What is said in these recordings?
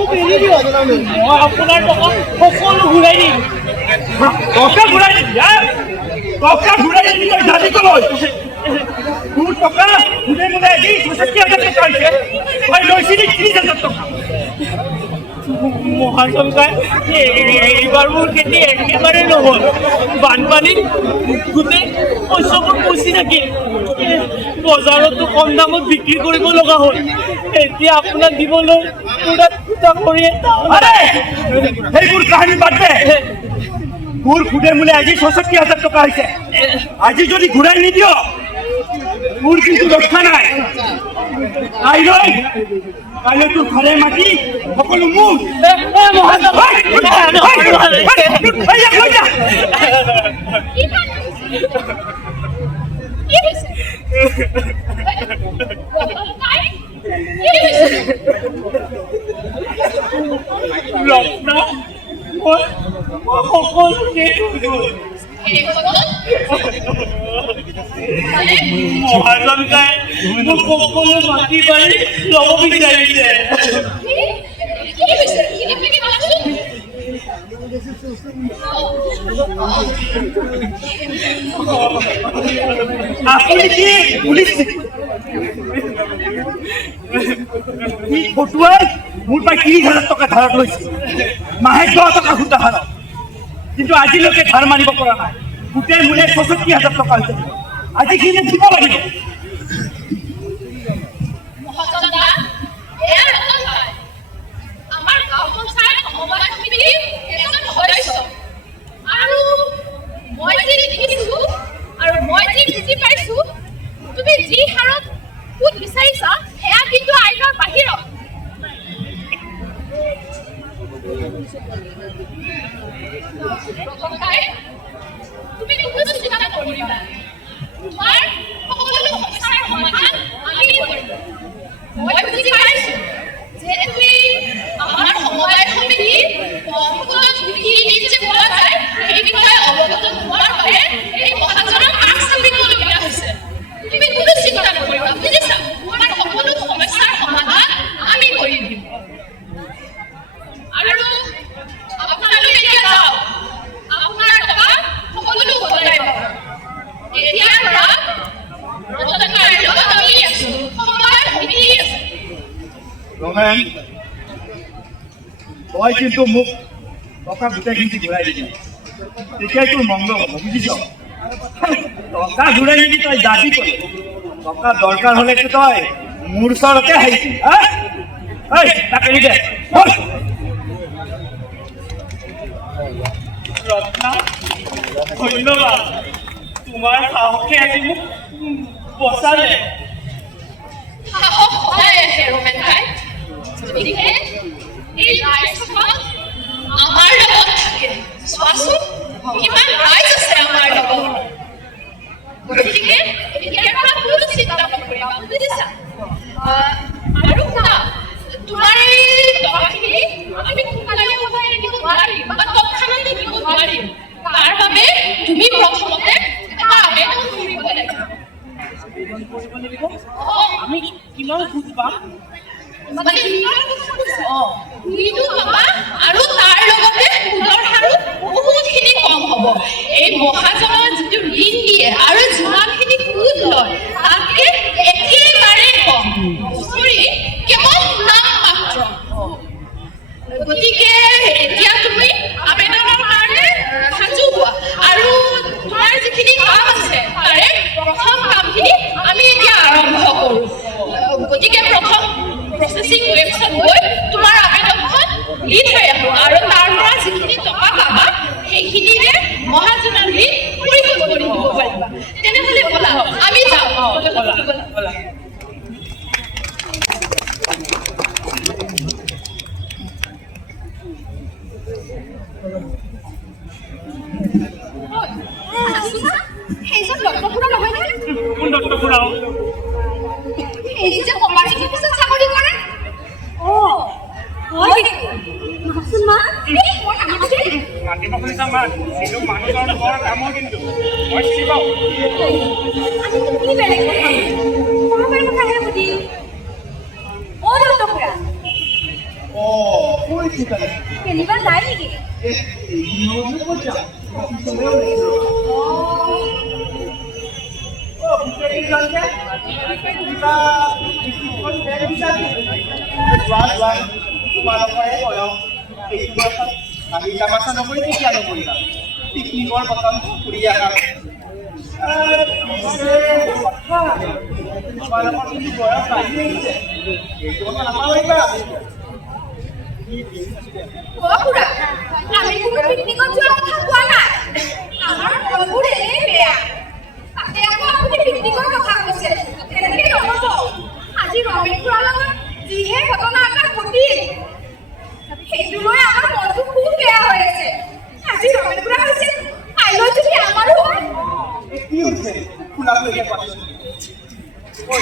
মোক এৰি দিয়ক মই আপোনাৰ টকা সকলো ঘূৰাই দিম টকা ঘূৰাই দিবি টকা ঘূৰাই দিবি তই জানি কলৈ তোৰ টকা ঘূৰাই মোলে দি ৬৫,০০০ টকা হৈছে তই লৈছিলি ৩০,০০০ টকা মহাশংকাই এইবাৰ মোৰ খেতি একেবাৰে নহ'ল বানপানী গোটেই শস্যবোৰ পচি থাকিল বজাৰতো কম দামত বিক্ৰী কৰিব লগা হ'ল এতিয়া আপোনাক দিবলৈ পুৰা কৰি সেইবোৰ কাহিনী বাদ দে তোৰ সুদে মোলে আজি ৬৫,০০০ টকা হৈছে আজি যদি ঘূৰাই নিদিয় তোৰ কিন্তু ৰক্ষা নাই কাইলৈ তোৰ ঘৰে মাটি সকলো মোৰ মহাজনকাই মোক সকলো মাটি বাৰী ল'ব বিচাৰিছে আপুনি কি পুলিচ ফটুৱাই মোৰ পৰা ৩০,০০০ টকা ধাৰত লৈছিল মাহে ১০ টকা সুতা হাৰত কিন্তু আজিলৈকে ধাৰ মাৰিব পৰা নাই গোটেই মোলে ৬৫,০০০ টকা হৈছে আজি খিনি দিব লাগিব তুমি যি হাৰত সুদ বিচাৰিছা সেয়া কিন্তু আইনৰ বাহিৰত তুমি কোনো চিন্তা নকৰিবা তোমাৰ সকলো সমস্যাৰ সমাধান আমি কৰিম মই বুজি পাইছো যে তুমি আমাৰ সমবায় সমিতিৰ কমকৈ যিখিনি পোৱা যায় সেই বিষয়ে অৱগত হোৱাৰ বাবে এই মহাজনক আগ চাপিবলগীয়া হৈছে তুমি কোনো চিন্তা নকৰিবা বুজিছা তোমাৰ সকলো সমস্যাৰ সমাধান আমি কৰি দিম আৰু আপোনালোকে এতিয়া যাওক আপোনাৰ টকা সকলো ঘূৰাই পাব এতিয়াৰ পৰা ৰতনকাৰীৰ লগত আমি আছো সমবায় সমিতি আছে ৰমেন তই কিন্তু মোক টকা গোটেইখিনি ঘূৰাই দিবি তেতিয়াই তোৰ মংগল হ'ব বুজিছ টকা ঘূৰাই নিদি তই দাবী কৰি টকা দৰকাৰ হ'লেতো তই মোৰ ওচৰতে আহিবি তাক এৰি দে ৰত্না ধন্যবাদ তোমাৰ সাহসে আজি মোক বচালে সাহস হয় ৰমেন ভাই গতিকে এই ৰাইজখন আমাৰ লগত থাকে চোৱাচোন কিমান ৰাইজ আছে আমাৰ লগত গতিকে এতিয়াৰ পৰা কোনো চিন্তা নকৰিবা বুজিছা আৰু তোমাৰ এই টকাখিনি আমি সোনকালে উঠাই আনিব নোৱাৰিম বা তৎক্ষণাতে দিব নোৱাৰিম তাৰ বাবে তুমি প্ৰথমতে এটা আবেদন কৰিব লাগিব আমি কিমান সুদ পাম আৰু তাৰ লগতে সুদৰ হাৰো বহুতখিনি কম হ'ব এই মহাজনৰ যিটো ঋণ দিয়ে আৰু যিমানখিনি সুদ লয় তাতকে একেবাৰে কম কেৱল নাম মাত্ৰ গতিকে এতিয়া তুমি আবেদনৰ কাৰণে সাজু হোৱা আৰু তোমাৰ যিখিনি কাম আছে তাৰে প্ৰথম কামখিনি আমি এতিয়া আৰম্ভ কৰোঁ গতিকে প্ৰথম প্ৰচেছিং ৱেবছাইট গৈ তোমাৰ আবেদনখন দি থৈ আহোঁ আৰু তাৰ পৰা যিখিনি টকা পাবা সেইখিনিৰে মহাজনৰ ঋণ পৰিশোধ কৰি দিব পাৰিবা তেনেহ'লে ব'লা আমি যাওঁ সেইজন ডক্টৰ খুৰা নহয়নে কোন ডক্টৰ খুৰা এই যে কমাৰ্চিয়েল অফিচত চাকৰি কৰে হয় মাছুন মা এই মই নামাতে মাতিব খুজিছা মা কিন্তু মানুহজন বৰ কামৰ কিন্তু মই চিনি পাওঁ আমি কি বেলেগ কথা কমাৰ কথাহে সুধি ডক্টৰ খুৰা কেনিবা যায় নেকি? পিকনিকৰ বটল ফুৰি আহা খুৰা, আমি কোনো পিকনিকত যোৱাৰ কথা কোৱা নাই। আমাৰ মনবোৰ এনেই বেয়া। তাতে আকৌ আপুনি পিকনিকৰ কথা কৈছে। তেনেকে নহ'ব। আজি ৰমেন খুৰাৰ লগত যিহে ঘটনা এটা ঘটিল, সেইটো লৈ আমাৰ মনটো খুব বেয়া হৈ আছে। আজি ৰমেন খুৰা হৈছে, কাইলৈ যদি আমাৰো হয়। কি হৈছে ঐ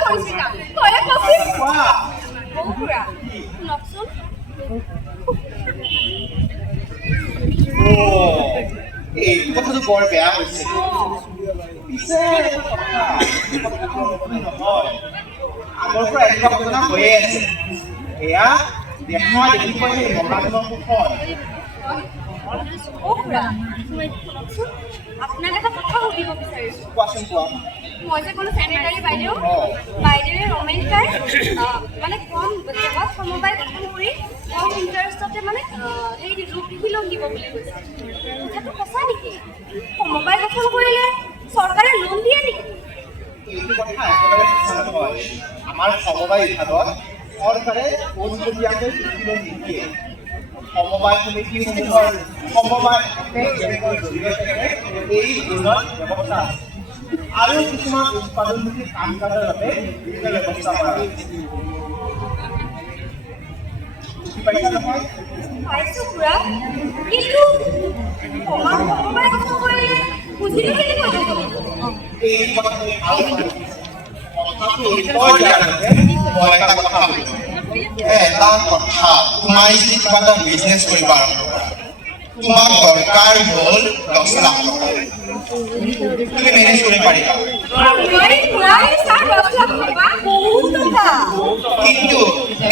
পৰিচিতা, তয়ে কচোন। খুৰা, শুনকচোন। এই কথাটো বৰ বেয়া হৈছে পিছে আগৰ পৰা এনেকুৱা ঘটনা হৈয়ে আছে এয়া দেখা দেখিব সেই মহাজনৰ সুফল খুৰা, শুনকচোন, আপোনাক এটা কথা সুধিব বিচাৰিছোঁ। কোৱাচোন কোৱা মই যে ক'লো ছেক্ৰেটাৰী বাইদেৱে ৰমেন তাই মানে কম জেগাত সমবায় গঠন কৰি কম ইণ্টাৰেষ্টতে মানে সেই কৃষি লোন দিব বুলি কৈছে। কথাটো সঁচা নেকি? সমবায় গঠন কৰিলে চৰকাৰে লোন দিয়ে নেকি? এইটো কথা একেবাৰে সঁচা নহয় আমাৰ সমবায় বিভাগত চৰকাৰে পোনপটীয়াকৈ কৃষি লোন নিদিয়ে সমবায় সমিতিসমূহৰ সমবায় বেংকৰ জৰিয়তে এই লোনৰ ব্যৱস্থা আছে আৰু কিছুমান উৎপাদনমুখী কাম কাজৰ বাবে বিভিন্ন ব্যৱস্থা কৰা হৈছে বুজি পাইছা নহয় পাইছোঁ খুৰা, কিন্তু সমবায় গঠন কৰিলে বুজিলোঁ কেনেকৈ হ'ব? এই কথাটো ভাল কথাটো উত্তৰ দিয়াৰ আগতে মই এটা কথা ভাবিছোঁ এটা কথা তোমাৰ যদি কিবা এটা বিজনেছ কৰিব আৰম্ভ কৰা তোমাক দৰকাৰ হ'ল 10 লাখ টকা তুমি মেনেজ কৰিব পাৰিবা কিন্তু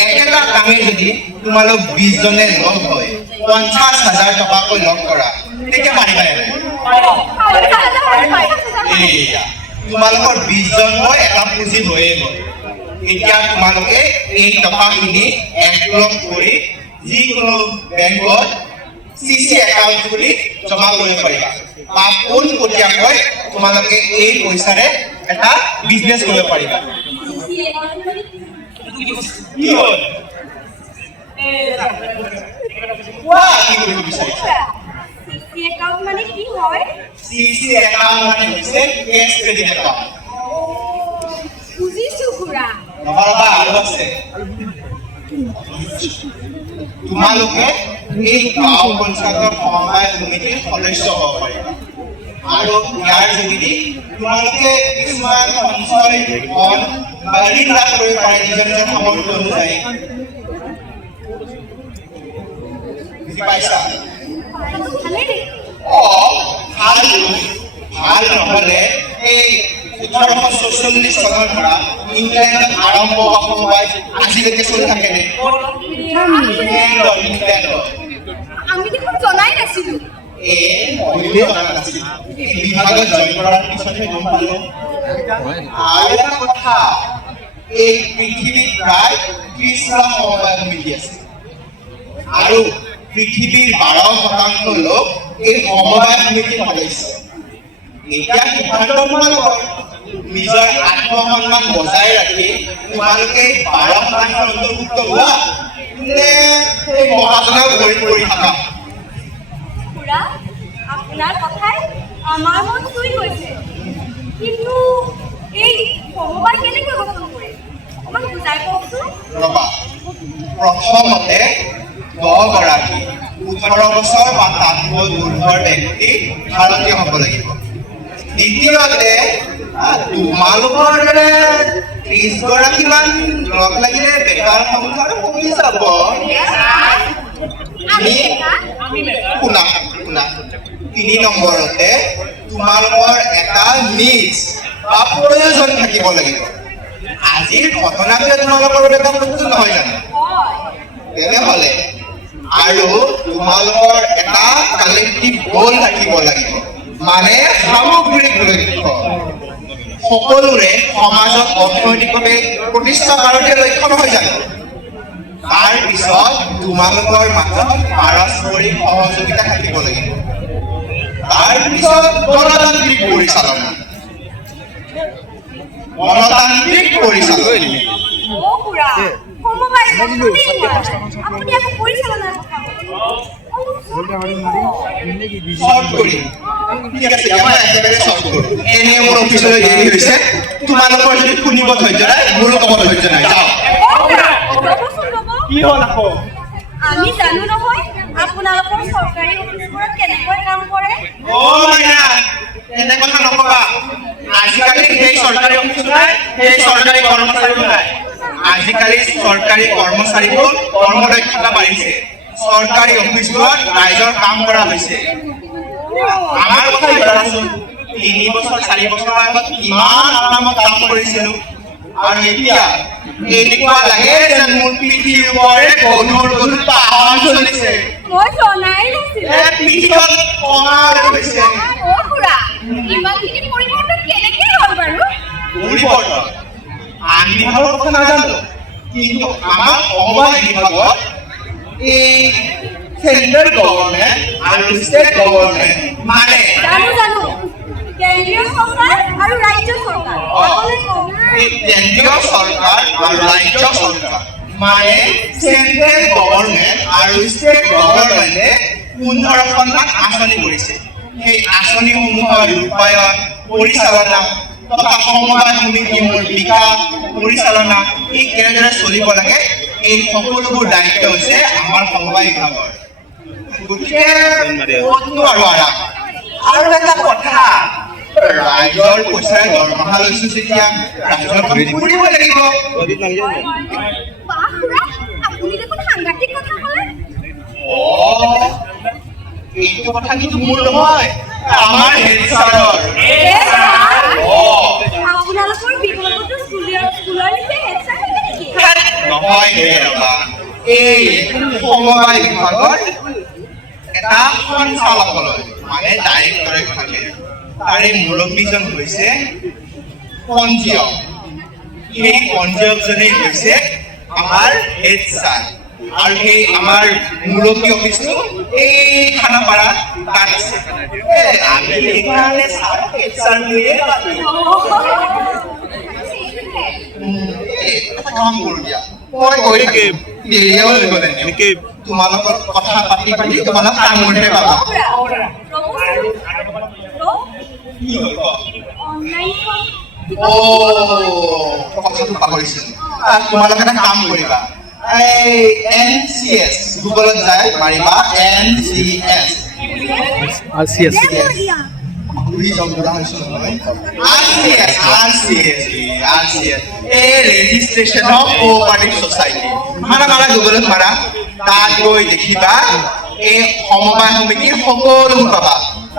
একেটা কামে যদি তোমালোক 20 জনে লগ হৈ 50,000 টকাকৈ লগ কৰা তেতিয়া পাৰিবা এয়া তোমালোকৰ 20 জন হৈ এটা পুঁজি হৈয়ে গ'ল এতিয়া তোমালোকে এই টকাখিনি একলগ কৰি যিকোনো বেংকত CC একাউণ্ট খুলি জমা কৰিব পাৰিবা বা পোনপটীয়াকৈ তোমালোকে এই পইচাৰে এটা বিজনেছ কৰিব পাৰিবা কি হ'ল কোৱা কি কৰিব বিচাৰিছা মানে কি হয়? CC একাউণ্ট মানে হৈছে কেছ ক্ৰেডিট একাউণ্ট বুজিছোঁ খুৰা। নহ'বা আৰু আছে তোমালোকে এই গাঁও পঞ্চায়তৰ সমবায় সমিতিৰ সদস্য হ'ব পাৰিবা আৰু ইয়াৰ যোগেদি তোমালোকে কিছুমান সঞ্চয় ধন বা ঋণ লাভ কৰিব পাৰে নিজৰ নিজৰ সামৰ্থ্য অনুযায়ী বুজি পাইছা ভাল নহ'লে এই 1844 চনৰ পৰা ইংলেণ্ডত আৰম্ভ হোৱা সমবায় আজিলৈকে চলি থাকেনে আমি দেখোন জনাই নাছিলোঁ। বিভাগত জইন কৰাৰ পিছতহে গম পালো আৰু এটা কথা এই পৃথিৱীত প্ৰায় 30 লাখ সমবায় সমিতি আছে আৰু পৃথিৱীৰ 12% লোক এই সমবায় সমিতিৰ সদস্য এতিয়া সিদ্ধান্ত তোমালোকৰ নিজৰ আত্মসন্মান বজাই ৰাখি তোমালোকে 12% অন্তৰ্ভুক্ত হোৱা নে সেই মহাজনক ভৰি পৰি থাকা খুৰা, আপোনাৰ কথাই আমাৰ মন চুই গৈছে, কিন্তু এই সমবায় কেনেকৈ গঠন কৰে অকণমান বুজাই কওকচোন। ৰবা প্ৰথমতে 10 গৰাকী 18 বছৰ বা তাতকৈ ঊৰ্ধ্বৰ ব্যক্তি ভাৰতীয় হ'ব লাগিব দ্বিতীয়তে তোমালোকৰ দৰে 30 গৰাকীমান লগ লাগিলে বেকাৰ সংখ্যাৰ কমি যাব শুনা 3 নম্বৰতে তোমালোকৰ এটা নিজ বা প্ৰয়োজন থাকিব লাগিব আজিৰ ঘটনাটোৱে তোমালোকৰ বাবে এটা বস্তু নহয় জানো তেনেহ'লে আৰু তোমালোকৰ এটা কালেক্টিভ গ'ল থাকিব লাগিব, মানে সামগ্ৰিক লক্ষ্য। সকলোৰে সমাজত অৰ্থনৈতিকভাৱে প্ৰতিষ্ঠা কৰাটোৱে লক্ষ্য নহয় জানো? তাৰ পিছত তোমালোকৰ মাজত পাৰস্পৰিক সহযোগিতা থাকিব লাগিব। তাৰ পিছত গণতান্ত্ৰিক পৰিচালনা। গণতান্ত্ৰিক পৰিচালনা অ' খুৰা, সমবায় পদ্ধতি হয়। আপুনি আকৌ পৰিচালনাৰ কথা শৰ্ট কৰি ঠিক আছে, মই একেবাৰে শৰ্ট কৰোঁ। এনে মোৰ অফিচলৈ দেৰি হৈছে, তোমালোকৰ যদি শুনিব ধৈৰ্য নাই, মোৰো ক'ব ধৈৰ্য নাই। যাওঁ। ৰ'বচোন ৰ'ব। কি হ'ল আকৌ? আমি জানো নহয় আপোনালোকৰ চৰকাৰী অফিচবোৰত কেনেকৈ কাম কৰে। অ' মাইনা, এনে কথা নকবা। আজিকালি সেই চৰকাৰী অফিচ নাই, সেই চৰকাৰী কৰ্মচাৰীও নাই। আজিকালি চৰকাৰী কৰ্মচাৰীবোৰ কৰ্মদক্ষতা বাঢ়িছে। চৰকাৰী অফিচবোৰত ৰাইজৰ কাম কৰা হৈছে। আমাৰ কথা ধৰাচোন, 3 বছৰ 4 বছৰ আগত কিমান আৰামত কাম কৰিছিলো, আৰু এতিয়া এনেকুৱা লাগে যেন মোৰ পিঠিৰ ওপৰে গধুৰ গধুৰ পাহাৰ চলিছে। মই জনাই নাছিলো। পিঠিখন কঙা হৈছে। অ' খুৰা, ইমানখিনি পৰিৱৰ্তন কেনেকৈ হ'ল বাৰু? পৰিৱৰ্তন আন বিভাগৰ কথা নাজানো, কিন্তু আমাৰ সমবায় বিভাগত এই চেন্ট্ৰেল গভৰ্ণমেণ্ট আৰু ষ্টেট গভৰ্ণমেণ্ট মানে জানো কেন্দ্ৰীয় চৰকাৰ আৰু ৰাজ্য চৰকাৰ এই কেন্দ্ৰীয় চৰকাৰ আৰু ৰাজ্য চৰকাৰ মানে চেন্ট্ৰেল গভৰ্ণমেণ্ট আৰু ষ্টেট গভৰ্ণমেণ্টে 15খনমান আঁচনি কৰিছে। সেই আঁচনিসমূহৰ ৰূপায়ণ, পৰিচালনা তথা সমবায় সমিতিসমূহৰ বিকাশ, পৰিচালনা এই কেনেদৰে চলিব লাগে, এই সকলোবোৰ দায়িত্ব হৈছে আমাৰ সমবায় বিভাগৰ। গতিকে ক'তনো আৰু আৰাম। আৰু এটা কথা, ৰাইজৰ পইচাৰে দৰমহা লৈছো যেতিয়া ৰাইজৰ কাম কৰিব লাগিব। বাহ খুৰা, আপুনি দেখোন সাংঘাতিক কথা ক'লে। এইটো কথা কিন্তু মোৰ নহয়, আমাৰ হেড ছাৰৰ। আপোনালোকৰ বিভাগতো স্কুলৰ হেড ছাৰ থাকে নেকি? নহয় হে ৰবা, এই সমবায় বিভাগৰ এটা সঞ্চালকালয় মানে ডাইৰেক্টৰে থাকে। তাৰে মুৰব্বীজন হৈছে পঞ্জীয়ক। সেই পঞ্জীয়কজনেই হৈছে আমাৰ হেড ছাৰ। আৰু সেই আমাৰ মুৰব্বী অফিচটো এই খানাপাৰা তাত আছে। আমি সেইকাৰণে ছাৰ হেড ছাৰ বুলিয়ে মাতো। কাম কৰোঁ দিয়া, মই গৈ থাকিম। দেৰিয়ে হৈ গ'ল এনেকে। তোমালোকৰ কথা পাতি পাতি তোমালোক কামতহে পাবা। কি হ'ল ক? কথাটো পাহৰিছিলো। তোমালোকে এটা কাম কৰিবা, এই NCS গুগলত যাই মাৰিবা NCS। এই ৰেজিষ্ট্ৰেশ্যন অফ কোঅপাৰেটিভ ছ'চাইটি মাৰা গুগলত মাৰা, তাত গৈ দেখিবা এই সমবায় সমিতিৰ সকলোবোৰ পাবা।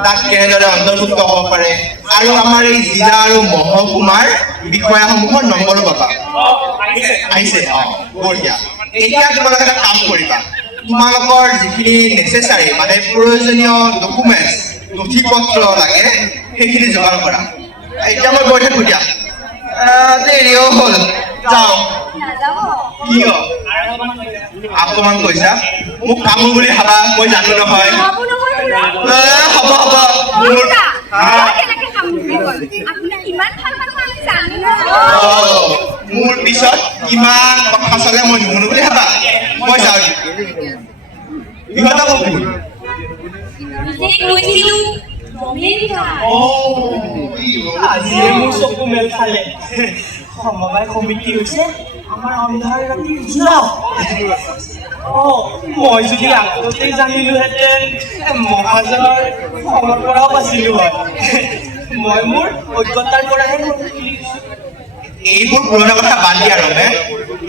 তাত কেনেদৰে অন্তৰ্ভুক্ত হ'ব পাৰে আৰু আমাৰ এই জিলা আৰু মহকুমাৰ বিষয়াসমূহৰ নম্বৰো পাবা। আহিছে বঢ়িয়া। এতিয়া তোমালোকে এটা কাম কৰিবা, তোমালোকৰ যিখিনি নেচেচাৰী মানে প্ৰয়োজনীয় ডকুমেণ্টছ নথি পত্ৰ লাগে সেইখিনি যোগাৰ কৰা। এতিয়া মই গৈ থাকোঁ দিয়া, দেৰিও হ'ল, যাওঁ। কিয় অকণমান কৈছা? মোক কামো বুলি ভাবা, মই জানো নহয়। হ'ব মোৰ পিছত কিমান কথা চলে মই নুশুনো বুলি ভাবা? মই যাওঁ। ইহঁতক আজিয়ে মোৰ চকু মেল খালে। সমবায় সমিতি হৈছে আমাৰ অন্ধাৰ ৰাতি উজলা। মই যদি আগতেই জানিলোহেঁতেন মহাজনৰ খবৰ পৰাও বাচিলো হয়। মই মোৰ অজ্ঞতাৰ পৰাহে এইবোৰ পুৰণা কথা বাদ দিয়া ৰমে,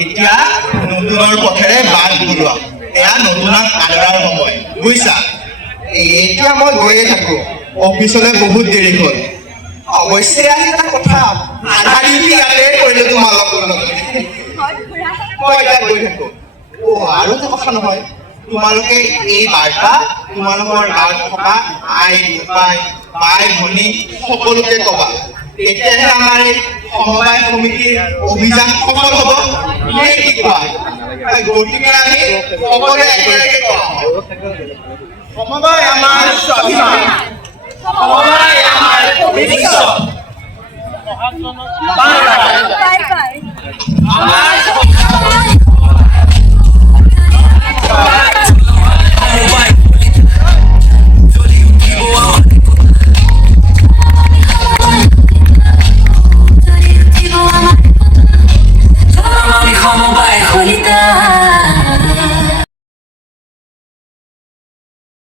এতিয়া নতুনৰ পথেৰে বাট বুলোৱা। এয়া নতুনক আদৰাৰ সময়, বুজিছা? এতিয়া মই গৈয়ে থাকো, অফিচলৈ বহুত দেৰি হ'ল। অৱশ্যে আজি এটা কথা, আধা ডিউটি ইয়াতে কৰিলো তোমালোকৰ লগত। মই এতিয়া গৈ থাকো। আৰু এটা কথা নহয়, তোমালোকে এই বাৰ্তা তোমালোকৰ গাঁৱত থকা আই বোপাই বাই ভনী সকলোকে ক'বা। তেতিয়াহে আমাৰ এই সমবায় সমিতিৰ অভিযান সফল হ'ব। নে কি কোৱা? গতিকে আমি সকলোৱে একেলগে কওঁ, সমবায় আমাৰ স্বাভিমান, সমবায় আমাৰ ভৱিষ্যত, বাই বাই। Bye bye. আমাৰ